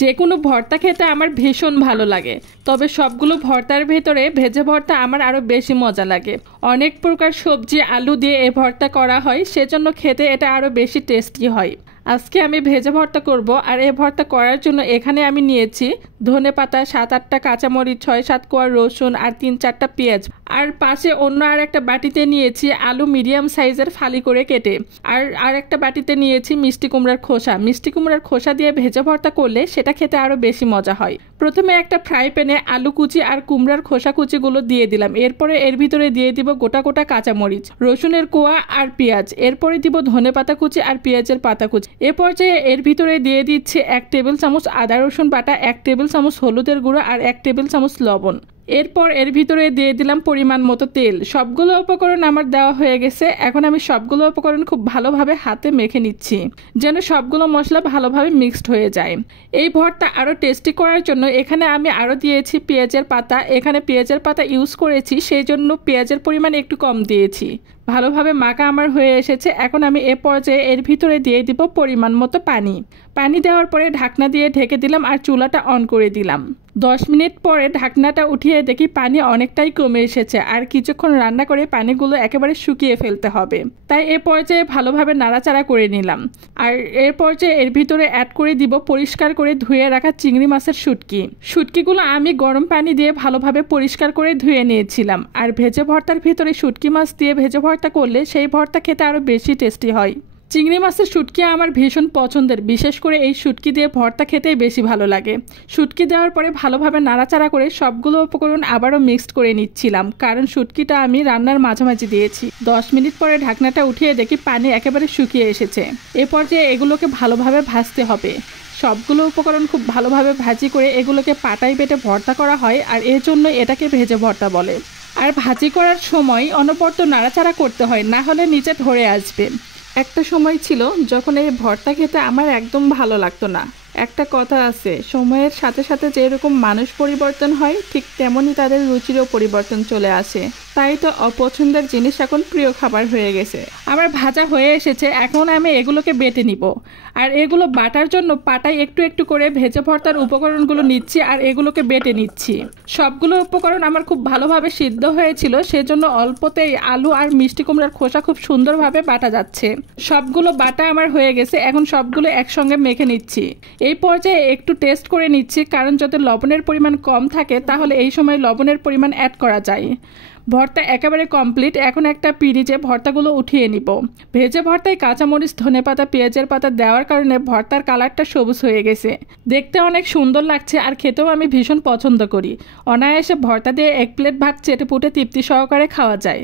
যে কোনো ভর্তা খেতে আমার ভীষণ ভালো লাগে, তবে সবগুলো ভর্তার ভেতরে ভেজে ভর্তা আমার আরও বেশি মজা লাগে। অনেক প্রকার সবজি আলু দিয়ে এই ভর্তা করা হয়, সেজন্য খেতে এটা আরও বেশি টেস্টি হয়। আজকে আমি ভেজে ভর্তা করব, আর এই ভর্তা করার জন্য এখানে আমি নিয়েছি ধনেপাতা, 7-8টা কাঁচামরিচ, 6-7 কোয়া রসুন আর 3-4টা পেঁয়াজ। আর পাশে অন্য আর একটা বাটিতে নিয়েছি আলু মিডিয়াম সাইজের ফালি করে কেটে। আর একটা বাটিতে নিয়েছি মিষ্টি কুমড়ার খোসা। মিষ্টি কুমড়ার খোসা দিয়ে ভেজে ভর্তা করলে সেটা খেতে আরও বেশি মজা হয়। প্রথমে একটা ফ্রাই প্যানে আলু কুচি আর কুমড়ার খোসা কুচিগুলো দিয়ে দিলাম। এরপরে এর ভিতরে দিয়ে দিব গোটা গোটা কাঁচামরিচ, রসুনের কোয়া আর পেঁয়াজ। এরপরে দিব ধনেপাতা কুচি আর পেঁয়াজের পাতা কুচি। এ পর্যায়ে এর ভিতরে দিয়ে দিচ্ছি 1 টেবিল চামচ আদা রসুন বাটা, 1 টেবিল চামচ হলুদের গুঁড়ো আর 1 টেবিল চামচ লবণ। এরপর এর ভিতরে দিয়ে দিলাম পরিমাণ মতো তেল। সবগুলো উপকরণ আমার দেওয়া হয়ে গেছে। এখন আমি সবগুলো উপকরণ খুব ভালোভাবে হাতে মেখে নিচ্ছি, যেন সবগুলো মশলা ভালোভাবে মিক্সড হয়ে যায়। এই ভর্তা আরও টেস্টি করার জন্য এখানে আমি আরও দিয়েছি পেঁয়াজের পাতা। এখানে পেঁয়াজের পাতা ইউজ করেছি, সেই জন্য পেঁয়াজের পরিমাণ একটু কম দিয়েছি। ভালোভাবে মাখা আমার হয়ে এসেছে। এখন আমি এ পর্যায়ে এর ভিতরে দিয়ে দিব পরিমাণ মতো পানি। পানি দেওয়ার পরে ঢাকনা দিয়ে ঢেকে দিলাম আর চুলাটা অন করে দিলাম। 10 মিনিট পরে ঢাকনাটা উঠিয়ে দেখি পানি অনেকটাই কমে এসেছে, আর কিছুক্ষণ রান্না করে পানিগুলো একেবারে শুকিয়ে ফেলতে হবে। তাই এ পর্যায়ে ভালোভাবে নাড়াচাড়া করে নিলাম। আর এর পর্যায়ে এর ভিতরে অ্যাড করে দিব পরিষ্কার করে ধুয়ে রাখা চিংড়ি মাছের শুটকিগুলো আমি গরম পানি দিয়ে ভালোভাবে পরিষ্কার করে ধুয়ে নিয়েছিলাম। আর ভেজে ভর্তার ভিতরে শুটকি মাছ দিয়ে ভেজে ভর্তা করলে সেই ভর্তা খেতে আরও বেশি টেস্টি হয়। চিংড়ি মাছের শুটকি আমার ভীষণ পছন্দের, বিশেষ করে এই শুটকি দিয়ে ভর্তা খেতেই বেশি ভালো লাগে। শুটকি দেওয়ার পরে ভালোভাবে নাড়াচাড়া করে সবগুলো উপকরণ আবারও মিক্সড করে নিচ্ছিলাম, কারণ শুটকিটা আমি রান্নার মাঝামাঝি দিয়েছি। 10 মিনিট পরে ঢাকনাটা উঠিয়ে দেখি পানি একেবারে শুকিয়ে এসেছে। এ পর্যায়ে এগুলোকে ভালোভাবে ভাজতে হবে। সবগুলো উপকরণ খুব ভালোভাবে ভাজি করে এগুলোকে পাটায় বেটে ভর্তা করা হয়, আর এর জন্য এটাকে ভেজে ভর্তা বলে। আর ভাজি করার সময় অনবরত নাড়াচাড়া করতে হয়, না হলে নিচে ধরে আসবে। একটা সময় ছিল যখন এই ভর্তা খেতে আমার একদম ভালো লাগতো না। একটা কথা আছে, সময়ের সাথে সাথে যেরকম মানুষ পরিবর্তন হয়, ঠিক তেমনই তাদের রুচিরও পরিবর্তন চলে আসে। তাই তো অপছন্দের জিনিস এখন প্রিয় খাবার হয়ে গেছে। আমার ভাজা হয়ে এসেছে, এখন আমি এগুলোকে বেটে নিব। আর এগুলো বাটার জন্য পাটায় একটু একটু করে ভেজে ভর্তার উপকরণগুলো নিচ্ছি আর এগুলোকে বেটে নিচ্ছি। সবগুলো উপকরণ আমার খুব ভালোভাবে সিদ্ধ হয়েছিল, সেজন্য অল্পতেই আলু আর মিষ্টি কুমড়ার খোসা খুব সুন্দরভাবে বাটা যাচ্ছে। সবগুলো বাটা আমার হয়ে গেছে, এখন সবগুলো একসঙ্গে মেখে নিচ্ছি। এই পর্যায়ে একটু টেস্ট করে নিচ্ছি, কারণ যদি লবণের পরিমাণ কম থাকে তাহলে এই সময় লবণের পরিমাণ অ্যাড করা যায়। ভর্তা একেবারে কমপ্লিট। এখন একটা পিরিচে ভর্তাগুলো উঠিয়ে নিব। ভেজে ভর্তায় কাঁচামরিচ, ধনেপাতা, পেঁয়াজের পাতা দেওয়ার কারণে ভর্তার কালারটা সবুজ হয়ে গেছে। দেখতে অনেক সুন্দর লাগছে, আর খেতেও আমি ভীষণ পছন্দ করি। অনায়াসে ভর্তা দিয়ে 1 প্লেট ভাত চেটে পুটে তৃপ্তি সহকারে খাওয়া যায়।